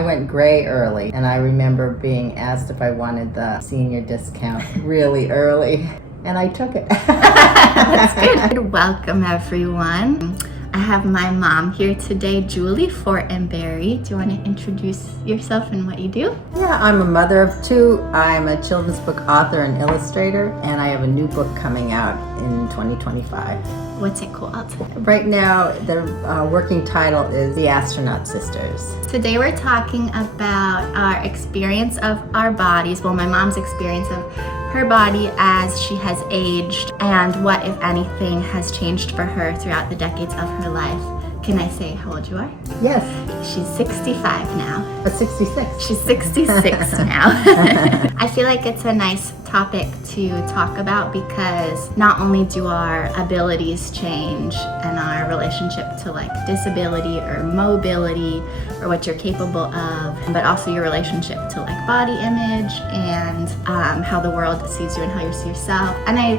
I went gray early, and I remember being asked if I wanted the senior discount really early, and I took it. That's good. Welcome, everyone. I have my mom here today, Julie Fortenberry. Do you want to introduce yourself and what you do? Yeah, I'm a mother of two. I'm a children's book author and illustrator, and I have a new book coming out in 2025. What's it called? Right now, the working title is The Astronaut Sisters. Today we're talking about our experience of our bodies, well, my mom's experience of her body as she has aged, and what, if anything, has changed for her throughout the decades of her life. Can I say how old you are? Yes. She's 65 now. 66. She's 66 now. I feel like it's a nice topic to talk about because not only do our abilities change and our relationship to like disability or mobility or what you're capable of, but also your relationship to like body image and how the world sees you and how you see yourself. And I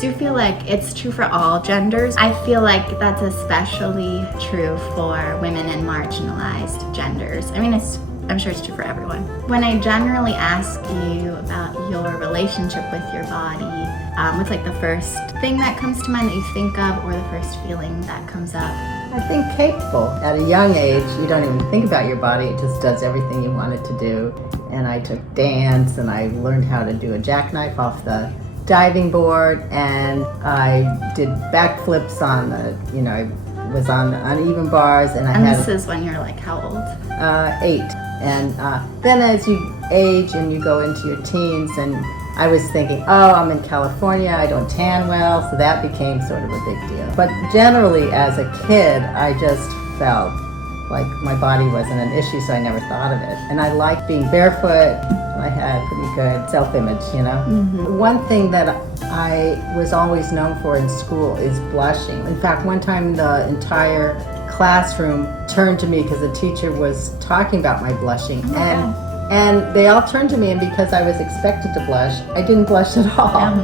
do feel like it's true for all genders. I feel like that's especially true for women and marginalized genders. I mean, I'm sure it's true for everyone. When I generally ask you about your relationship with your body, what's like the first thing that comes to mind that you think of, or the first feeling that comes up? I think capable. At a young age, you don't even think about your body. It just does everything you want it to do. And I took dance, and I learned how to do a jackknife off the diving board, and I did backflips on the, I was on the uneven bars, and this is when you're like how old? 8. And then as you age and you go into your teens, and I was thinking, I'm in California, I don't tan well, so that became sort of a big deal. But generally as a kid, I just felt like my body wasn't an issue, so I never thought of it. And I liked being barefoot. I had pretty good self-image, Mm-hmm. One thing that I was always known for in school is blushing. In fact, one time the entire classroom turned to me because the teacher was talking about my blushing. And they all turned to me, and because I was expected to blush, I didn't blush at all.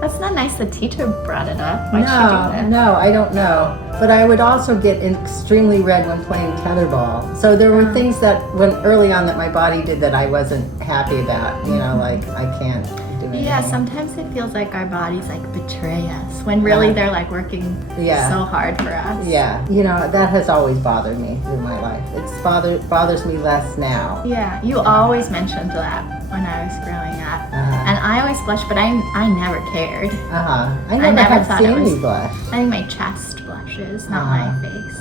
That's not nice the teacher brought it up. Why'd she do that? No, I don't know. But I would also get extremely red when playing tetherball. So there were things that early on that my body did that I wasn't happy about. Like I can't do it. Yeah, sometimes it feels like our bodies like betray us when really they're like working so hard for us. Yeah, that has always bothered me through my life. It bothers me less now. Yeah, you always mentioned that when I was growing up. And I always blushed, but I never cared. I never have seen you blush. I think my chest blushes, not my face.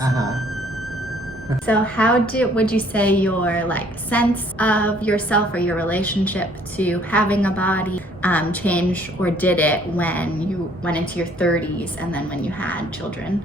So how would you say your like sense of yourself or your relationship to having a body change, or did it when you went into your 30s and then when you had children?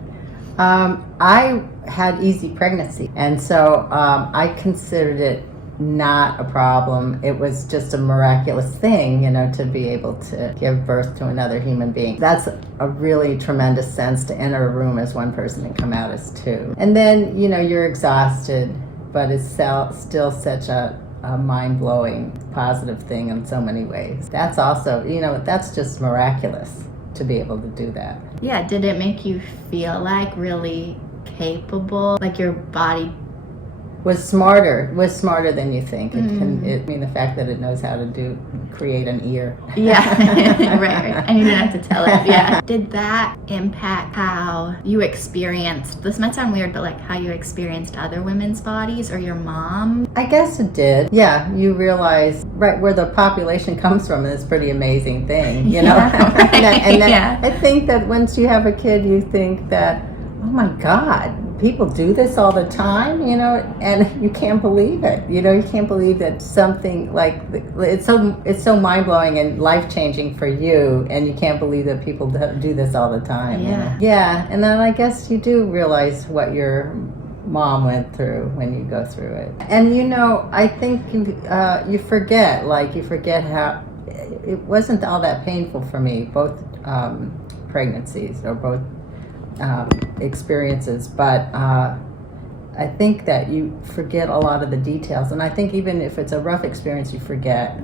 I had easy pregnancy, and so I considered it not a problem. It was just a miraculous thing, to be able to give birth to another human being. That's a really tremendous sense, to enter a room as one person and come out as two. And then, you're exhausted, but it's still such a mind-blowing positive thing in so many ways. That's also, that's just miraculous to be able to do that. Yeah, did it make you feel like really capable, like your body was smarter than you think. The fact that it knows how to create an ear. Yeah, right. And you didn't have to tell it. Yeah. Did that impact how you experienced, this might sound weird, but like how you experienced other women's bodies or your mom? I guess it did. Yeah, you realize right where the population comes from is a pretty amazing thing, Right. I think that once you have a kid, you think that, oh my God, people do this all the time, and you can't believe it. You can't believe that something like it's so mind-blowing and life-changing for you, and you can't believe that people do this all the time. Yeah, and then I guess you do realize what your mom went through when you go through it. And I think you forget how it wasn't all that painful for me, both pregnancies or both experiences, but I think that you forget a lot of the details, and I think even if it's a rough experience, you forget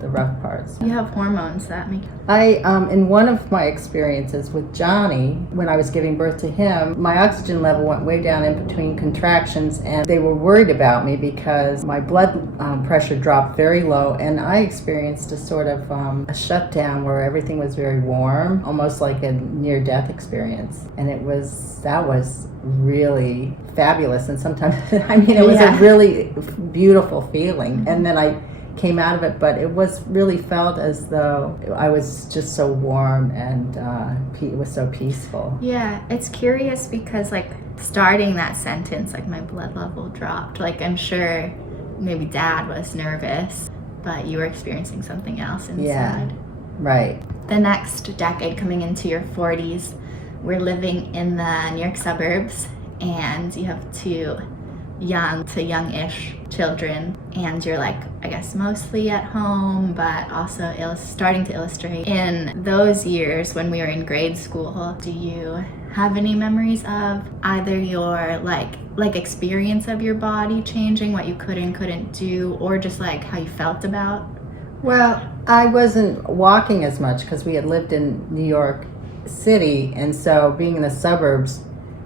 the rough parts. You have hormones that make In one of my experiences with Johnny, when I was giving birth to him, my oxygen level went way down in between contractions, and they were worried about me because my blood pressure dropped very low, and I experienced a sort of a shutdown where everything was very warm, almost like a near-death experience. And that was really fabulous, and sometimes, it was a really beautiful feeling. And then I came out of it, but it was really felt as though I was just so warm, and it was so peaceful. Yeah, it's curious because like starting that sentence, like my blood level dropped, like I'm sure maybe Dad was nervous, but you were experiencing something else inside. Yeah, right. The next decade, coming into your 40s, we're living in the New York suburbs, and you have two young to youngish children, and you're like, I guess mostly at home, but also starting to illustrate. In those years when we were in grade school, do you have any memories of either your like experience of your body changing, what you could and couldn't do, or just like how you felt about? Well, I wasn't walking as much because we had lived in New York City, and so being in the suburbs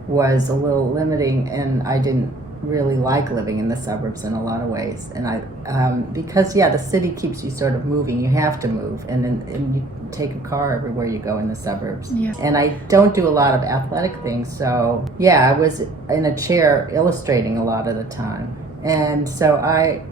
was a little limiting, and I didn't really like living in the suburbs in a lot of ways. And because the city keeps you sort of moving, you have to move, and you take a car everywhere you go in the suburbs. Yeah. And I don't do a lot of athletic things, so I was in a chair illustrating a lot of the time, and so I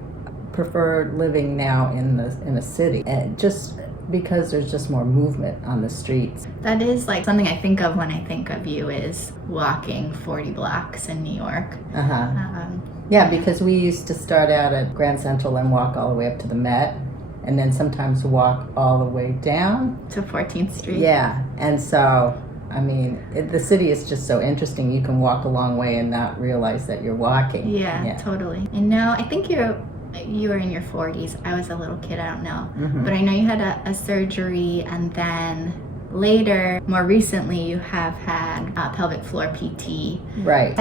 prefer living now in a city, and just because there's just more movement on the streets. That is like something I think of when I think of you is walking 40 blocks in New York. Because we used to start out at Grand Central and walk all the way up to the Met, and then sometimes walk all the way down to 14th Street. Yeah, and so the city is just so interesting. You can walk a long way and not realize that you're walking. Yeah. Totally. And now I think you were in your 40s. I was a little kid, I don't know. Mm-hmm. But I know you had a surgery, and then later, more recently, you have had pelvic floor PT. Right.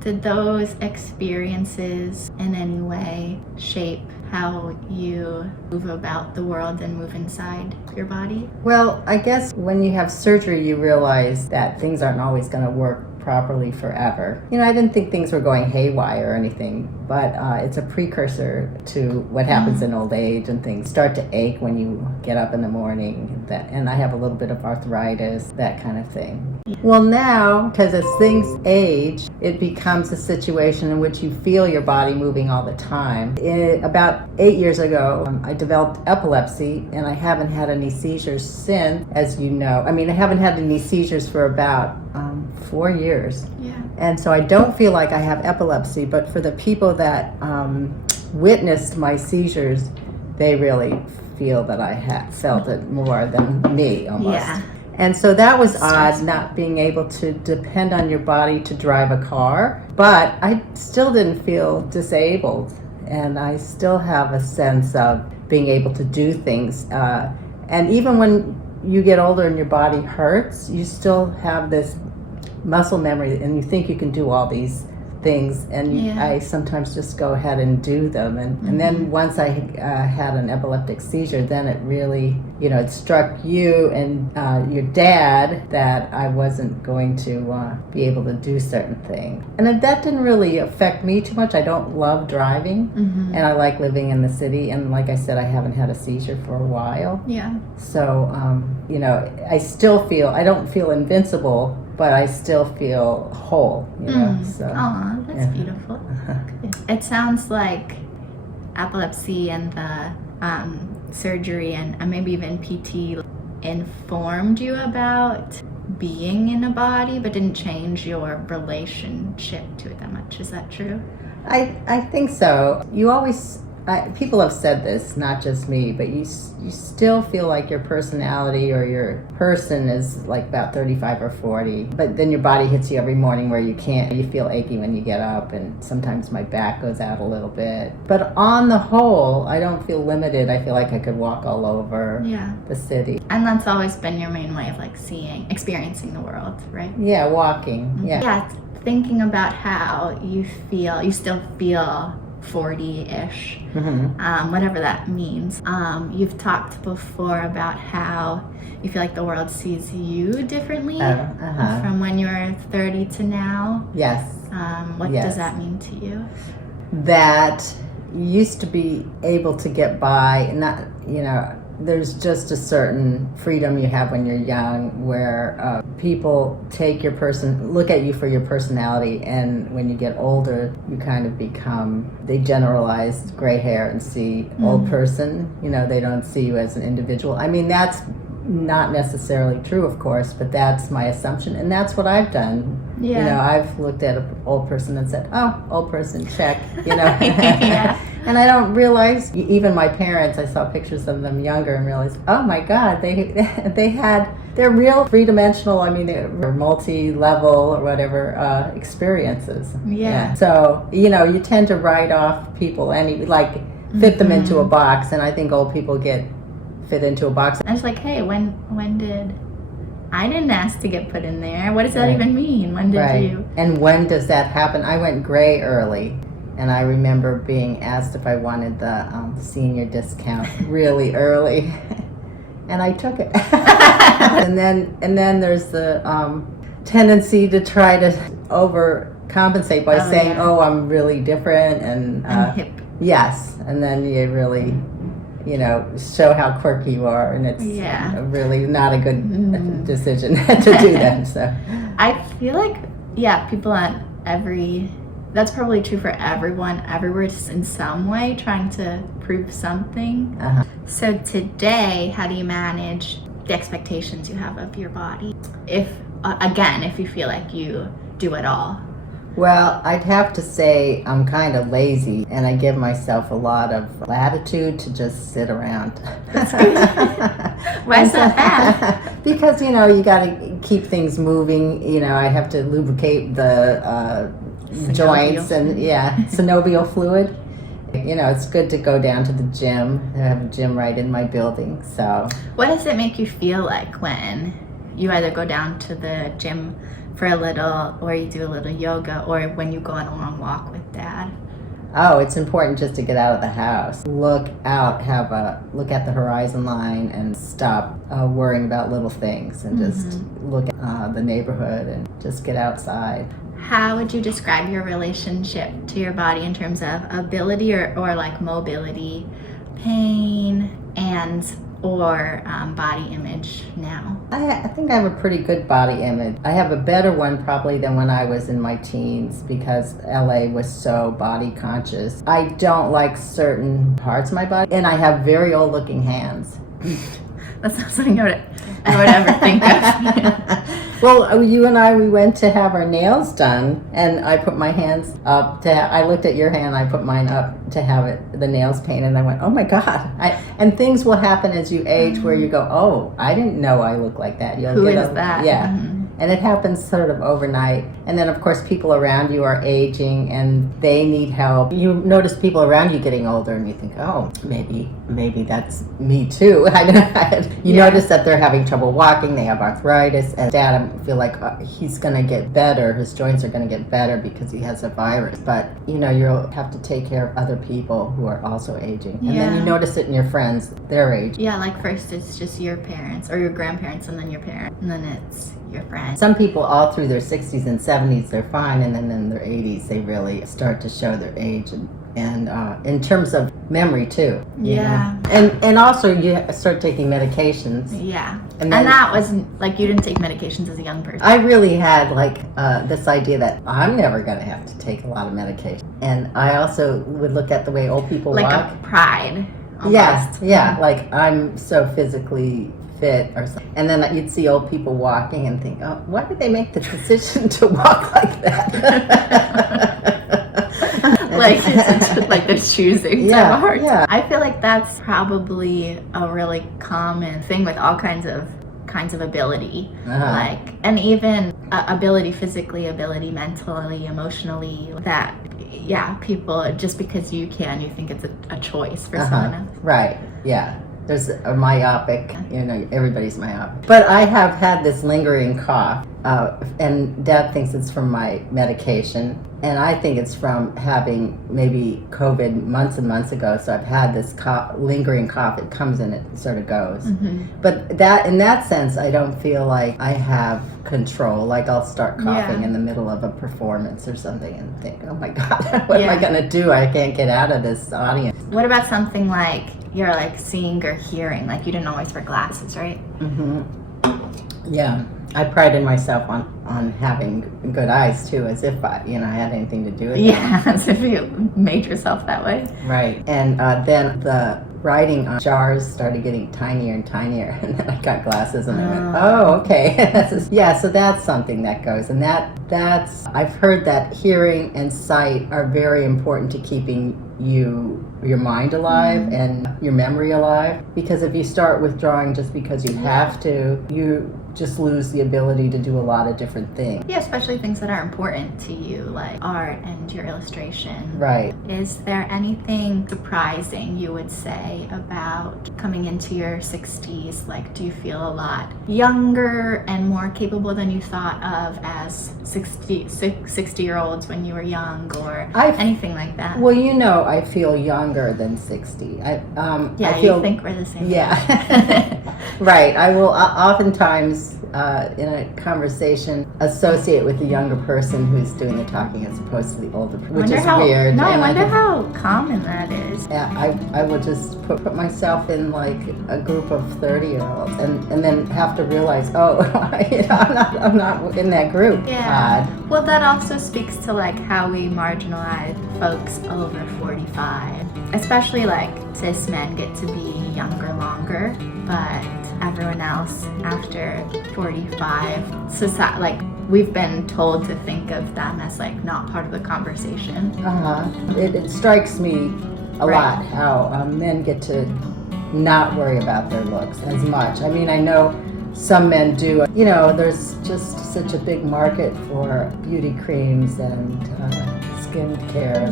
Did those experiences in any way shape how you move about the world and move inside your body? Well, I guess when you have surgery, you realize that things aren't always going to work properly forever. I didn't think things were going haywire or anything, but it's a precursor to what happens in old age, and things start to ache when you get up in the morning, and I have a little bit of arthritis, that kind of thing. Well, now, because as things age, it becomes a situation in which you feel your body moving all the time. About 8 years ago, I developed epilepsy, and I haven't had any seizures since, as you know. I haven't had any seizures for about 4 years. Yeah. And so I don't feel like I have epilepsy, but for the people that witnessed my seizures, they really feel that I felt it more than me, almost. Yeah. And so that was odd, not being able to depend on your body to drive a car. But I still didn't feel disabled, and I still have a sense of being able to do things. And even when you get older and your body hurts, you still have this muscle memory, and you think you can do all these things, and I sometimes just go ahead and do them, and then once I had an epileptic seizure, then it really, it struck you and your dad that I wasn't going to be able to do certain things, and that didn't really affect me too much. I don't love driving, and I like living in the city, and like I said, I haven't had a seizure for a while. So I don't feel invincible, but I still feel whole, So. Aw, that's beautiful. It sounds like epilepsy and the surgery and maybe even PT informed you about being in a body, but didn't change your relationship to it that much. Is that true? I think so. You always... people have said this, not just me, but you still feel like your personality or your person is like about 35 or 40, but then your body hits you every morning where you feel achy when you get up, and sometimes my back goes out a little bit. But on the whole, I don't feel limited. I feel like I could walk all over the city. And that's always been your main way of like experiencing the world, right? Yeah, walking. Yeah, thinking about how you still feel 40-ish, Mm-hmm. whatever that means. You've talked before about how you feel like the world sees you differently from when you were 30 to now. Yes. What Yes. does that mean to you? That you used to be able to get by, not, there's just a certain freedom you have when you're young where people look at you for your personality, and when you get older, you kind of they generalize gray hair and see old person, they don't see you as an individual. I mean, that's not necessarily true, of course, but that's my assumption, and that's what I've done. Yeah. I've looked at an old person and said, oh, old person, check, Yeah. And I don't realize, even my parents, I saw pictures of them younger and realized, oh my God, they're real three-dimensional, they're multi-level or whatever experiences. Yeah. So, you tend to write off people fit them into a box, and I think old people fit into a box. I was like, hey, when did... I didn't ask to get put in there. What does that even mean? When did you? And when does that happen? I went gray early, and I remember being asked if I wanted the senior discount really early, and I took it. and then there's the tendency to try to overcompensate by saying, "Oh, I'm really different," and hip. Yes, and then you really, show how quirky you are, and it's really not a good decision to do that. So I feel like, people that's probably true for everyone, everywhere, just in some way, trying to prove something. So today, how do you manage the expectations you have of your body? If you feel like you do it all. Well, I'd have to say I'm kind of lazy, and I give myself a lot of latitude to just sit around. Why is that bad? Because, you got to keep things moving. I have to lubricate the joints and, synovial fluid. It's good to go down to the gym. I have a gym right in my building, so. What does it make you feel like when you either go down to the gym for a little, or you do a little yoga, or when you go on a long walk with Dad? Oh, it's important just to get out of the house. Look out, look at the horizon line, and stop worrying about little things, and just look at the neighborhood and just get outside. How would you describe your relationship to your body in terms of ability or like mobility, pain, or body image now? I think I have a pretty good body image. I have a better one probably than when I was in my teens, because LA was so body conscious. I don't like certain parts of my body, and I have very old looking hands. That's not something I would ever think of. Well, you and we went to have our nails done, and I put my hands up I looked at your hand, I put mine up to have the nails painted, and I went, oh my God. And things will happen as you age where you go, oh, I didn't know I look like that. Who is that? Yeah. And it happens sort of overnight. And then, of course, people around you are aging and they need help. You notice people around you getting older and you think, oh, maybe that's me too. You notice that they're having trouble walking, they have arthritis. And Dad, I feel like he's going to get better. His joints are going to get better because he has a virus. But, you'll have to take care of other people who are also aging. And then you notice it in your friends, their age. Yeah, like first it's just your parents or your grandparents, and then your parents, and then it's your friends. Some people all through their 60s and 70s, they're fine, and then in their 80s, they really start to show their age, and in terms of memory too. Yeah. And also you start taking medications. Yeah. And that wasn't, like, you didn't take medications as a young person. I really had, this idea that I'm never going to have to take a lot of medication. And I also would look at the way old people walk. Like a pride, almost. Yes, yeah, like I'm so physically fit or something. And then you'd see old people walking and think, oh, why did they make the decision to walk like that? like they're choosing so hard. Yeah. I feel like that's probably a really common thing with all kinds of ability, and even ability physically, ability mentally, emotionally, that people, just because you think it's a choice for someone else. Right, yeah. There's a myopic, everybody's myopic. But I have had this lingering cough and Dad thinks it's from my medication, and I think it's from having maybe COVID months and months ago. So I've had this lingering cough. It comes and it sort of goes. But that, in that sense, I don't feel like I have control. Like I'll start coughing in the middle of a performance or something and think, oh my God, what am I going to do? I can't get out of this audience. What about something like you're like seeing or hearing? Like you didn't always wear glasses, right? Yeah. I prided myself on having good eyes too, as if I had anything to do with it. As if you made yourself that way. Right. And then the writing on jars started getting tinier and tinier, and then I got glasses and I went, oh, okay. So that's something that goes, and that's I've heard that hearing and sight are very important to keeping your mind alive and your memory alive, because if you start withdrawing just because you have to, you just lose the ability to do a lot of different things. Yeah, especially things that are important to you, like art and your illustration. Right. Is there anything surprising you would say about coming into your 60s? Like, do you feel a lot younger and more capable than you thought of as 60-year-olds when you were young, or anything like that? Well, I feel younger than 60. I feel, you think we're the same. Right. I will oftentimes in a conversation associate with the younger person who's doing the talking as opposed to the older, which is weird. No, I wonder how common that is. Yeah, I will just put myself in like a group of 30-year-olds and then have to realize, I'm not in that group. Yeah. Well, that also speaks to like how we marginalize folks over 45. Especially like cis men get to be younger longer, but everyone else after 45, like we've been told to think of them as like not part of the conversation. It strikes me a lot how men get to not worry about their looks as much. I mean, I know some men do. There's just such a big market for beauty creams and skin care.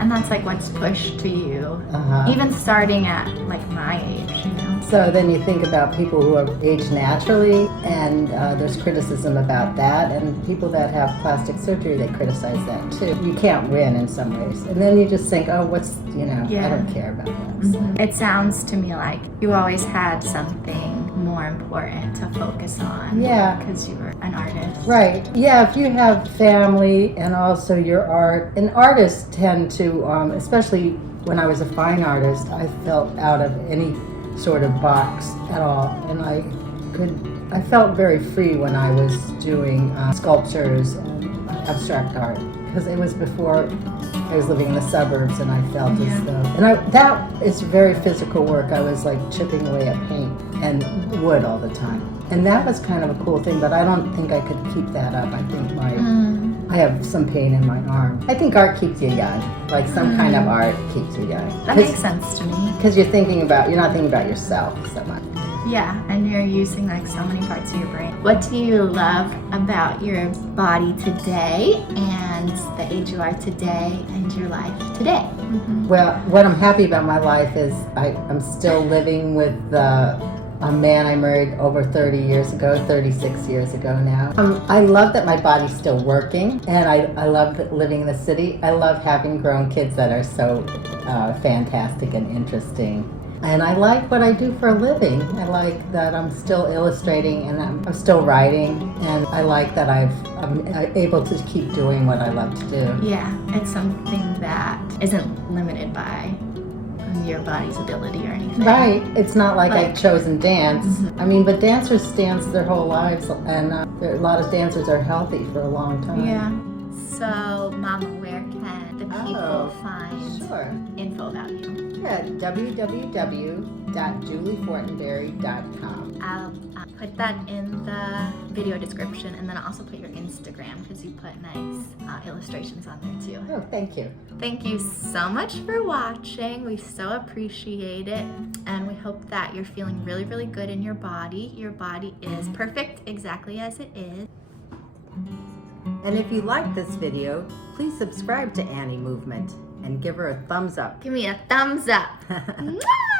And that's like what's pushed to you, even starting at like my age. So then you think about people who are aged naturally, and there's criticism about that, and people that have plastic surgery, they criticize that too. You can't win in some ways. And then you just think, I don't care about that. So. It sounds to me like you always had something more important to focus on. Because you were an artist. Right. Yeah, if you have family and also your art, and artists tend to, especially when I was a fine artist, I felt out of any sort of box at all, and I felt very free when I was doing sculptures and abstract art, because it was before I was living in the suburbs, and I felt as though, and that is very physical work. I was like chipping away at paint and wood all the time, and that was kind of a cool thing, but I don't think I could keep that up. I think I have some pain in my arm. I think art keeps you young. Like some kind of art keeps you young. That makes sense to me. Because you're not thinking about yourself so much. Yeah, and you're using like so many parts of your brain. What do you love about your body today and the age you are today and your life today? Well, what I'm happy about my life is I'm still living with a man I married over 36 years ago now. I love that my body's still working, and I love living in the city. I love having grown kids that are so fantastic and interesting. And I like what I do for a living. I like that I'm still illustrating and I'm still writing, and I like that I'm able to keep doing what I love to do. Yeah, it's something that isn't limited by your body's ability or anything. Right. It's not like I've chosen dance. I mean, but dancers dance their whole lives, and a lot of dancers are healthy for a long time. Yeah. So, Mama, where can the people find info about you? Yeah, www.juliefortenberry.com. I'll put that in the video description, and then I'll also put your Instagram, because you put nice illustrations on there too. Oh, thank you. Thank you so much for watching. We so appreciate it, and we hope that you're feeling really, really good in your body. Your body is perfect exactly as it is. And if you like this video, please subscribe to Annie Movement and give her a thumbs up. Give me a thumbs up. Mwah!